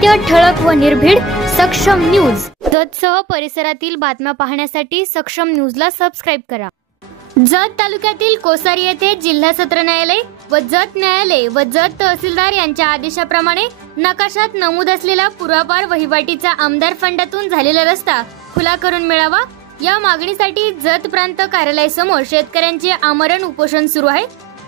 सत्य, ठळक व निर्भीड सक्षम न्यूज। जतसह परिसरातील बातम्या पाहण्यासाठी सक्षम न्यूजला सबस्क्राइब करा। जत तालुक्यातील कोसारी येथे जिल्हा सत्र न्यायालय व जत न्यायालय व जत तहसीलदार यांच्या आदेशाप्रमाणे नकाशात नमूद असलेला पूर्वापार वहिवाटीचा आमदार फंडातून झालेला रस्ता खुला करून मिळावा या मागणीसाठी जत प्रांत कार्यालयासमोर शेतकऱ्यांचे आमरण उपोषण सुरू आहे।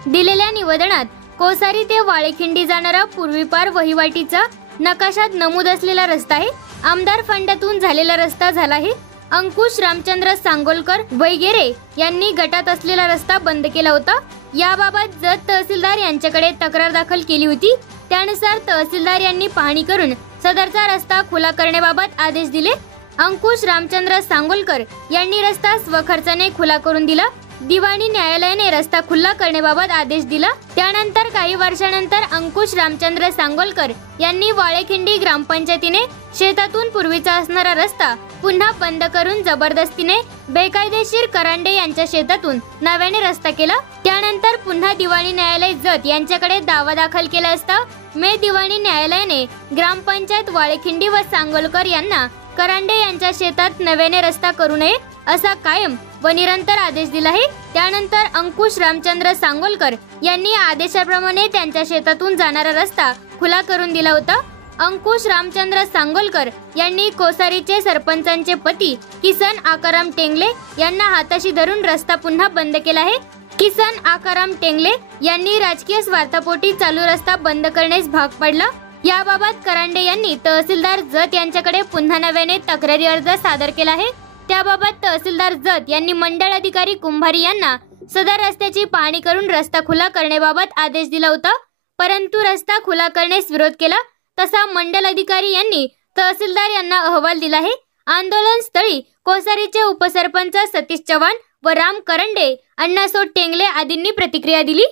दिलेल्या निवेदनात कोसारी ते वाळेखिंडी जाणारा पूर्वीपार वहिवाटीचा नकाशात नमूद असलेला रस्ता आहे। आमदार फंडातून झालेला रस्ता झाला आहे। अंकुश रामचंद्र सांगोलकर वैगेरे यांनी गटात असलेला रस्ता बंद केला होता। याबाबत जत तहसीलदार यांच्याकडे तक्रार दाखल केली होती। त्यानुसार तहसीलदार यांनी पाहणी करून सदरचा रस्ता खुला करण्याबाबत आदेश दिले। अंकुश रामचंद्र सांगोलकर यांनी रस्ता स्वखर्चाने खुला करून दिला। दिवाणी न्यायालयाने रस्ता खुला करण्याबाबत आदेश दिला। त्यानंतर काही वर्षानंतर अंकुश रामचंद्र सांगोलकर यांनी वाळेखिंडी ग्रामपंचायतीने शेतातून पूर्वीचा असणारा रस्ता पुन्हा बंद करून जबरदस्तीने बेकायदेशीर करांडे यांच्या शेतातून नव्याने रस्ता केला। त्यानंतर पुन्हा दिवाणी न्यायालय जत यांच्याकडे दावा दाखल केला असता मे दिवाणी न्यायालयाने ग्रामपंचायत वाळेखिंडी व सांगोलकर यांना करांडे यांच्या शेतात नव्याने रस्ता करू नये असा कायम व निरंतर आदेश दिला आहे। त्यानंतर अंकुश रामचंद्र सांगोलकर यांनी आदेशाप्रमाणे त्यांच्या शेतातून जाणारा रस्ता खुला करून दिला होता। अंकुश रामचंद्र सांगोलकर यांनी कोसारीचे सरपंचांचे पती किसन आकाराम टेंगले यांना हाताशी धरून रस्ता पुन्हा बंद केला आहे। किसन आकाराम टेंगले यांनी राजकीय स्वार्थापोटी चालू रस्ता बंद करण्यास भाग पाडला। याबाबत करांडे यांनी तहसीलदार जत यांच्याकडे पुन्हा नव्याने तक्रारी अर्ज सादर केला आहे। त्याबाबत तहसीलदार जत यांनी मंडळ अधिकारी कुंभारी यांना सदर रस्त्याची पाहणी करून रस्ता खुला करण्याबाबत आदेश दिला होता, परंतु रस्ता खुला करण्यास विरोध केला। तसा मंडल अधिकारी यांनी तहसीलदार यांना अहवाल दिला आहे। आंदोलन स्थळी कोसारीचे उपसरपंच सतीश चव्हाण व राम करंडे, अण्णासो टेंगले आदींनी प्रतिक्रिया दिली।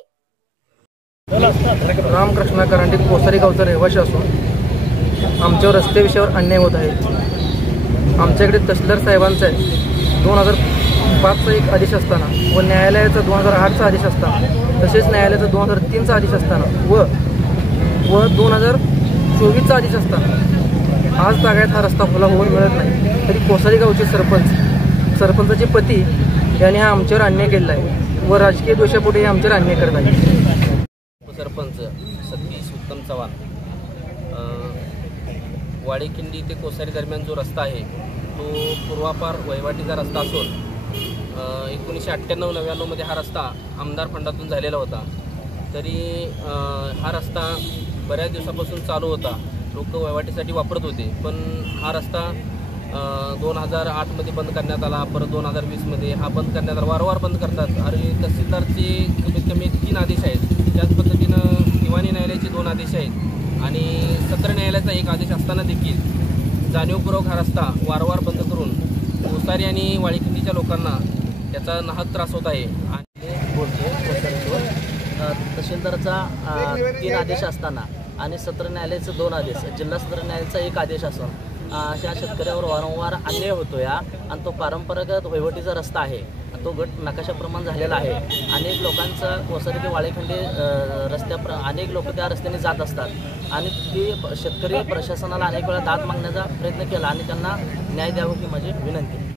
रामकृष्ण करंडे कोसारी गावचा रहिवासी असून आमच्यावर रस्ते विषयावर अन्याय होत आहे। आमच्याकडे तहसीलदार साहेबांचा 2005चा एक आदेश असताना व न्यायालयाचा 2008चा आदेश असताना तसेच न्यायालयाचा 2003चा आदेश असताना व 2024चा आदेश असताना आज तागायत हा रस्ता खुला होऊन मिळत नाही। तरी कोसारी गावचे सरपंचाचे पती यांनी हा आमच्यावर अन्याय केलेला आहे व राजकीय दोषापोटी आमच्यावर अन्याय करत आहे। सरपंच सतीश उत्तम चव्हाण, वाळेखिंडी ते कोसारी दरम्यान जो रस्ता आहे तो पूर्वापार वहिवाटीचा रस्ता असून 1998-99 मध्ये हा रस्ता आमदार फंडातून झालेला होता। तरी हा रस्ता बऱ्याच दिवसापासून चालू होता, लोक वहिवाटीसाठी वापरत होते। पण हा रस्ता 2008 मध्ये बंद करण्यात आला, परत 2020 मध्ये हा बंद करण्यात आला। वारंवार बंद करतात आणि तहसीलदारचे कमीत कमी 3 आदेश आहेत। त्याच पद्धतीनं दिवाणी न्यायालयाचे 2 आदेश आहेत आणि सत्र न्यायालयाचा एक आदेश असताना देखील जाणीवपूर्वक हा रस्ता वारंवार बंद करून कोसारी आणि वाळेखिंडीच्या लोकांना त्याचा नाहक त्रास होत आहे। तहसीलदारचा 3 आदेश असताना आणि सत्र न्यायालयाचे 2 आदेश, जिल्हा सत्र न्यायालयाचा एक आदेश असून अशा शेतकऱ्यावर वारंवार अन्याय होतो या आणि तो पारंपरिक वहिवाटीचा रस्ता आहे, तो गट नकाशाप्रमाणे झालेला आहे। अनेक लोकांचा कोसारी ते वाळेखिंडी अनेक लोक त्या रस्त्याने जात असतात आणि ती शेतकरी प्रशासनाला अनेक वेळा दाद मागण्याचा प्रयत्न केला आणि त्यांना न्याय द्यावा ही माझी विनंती।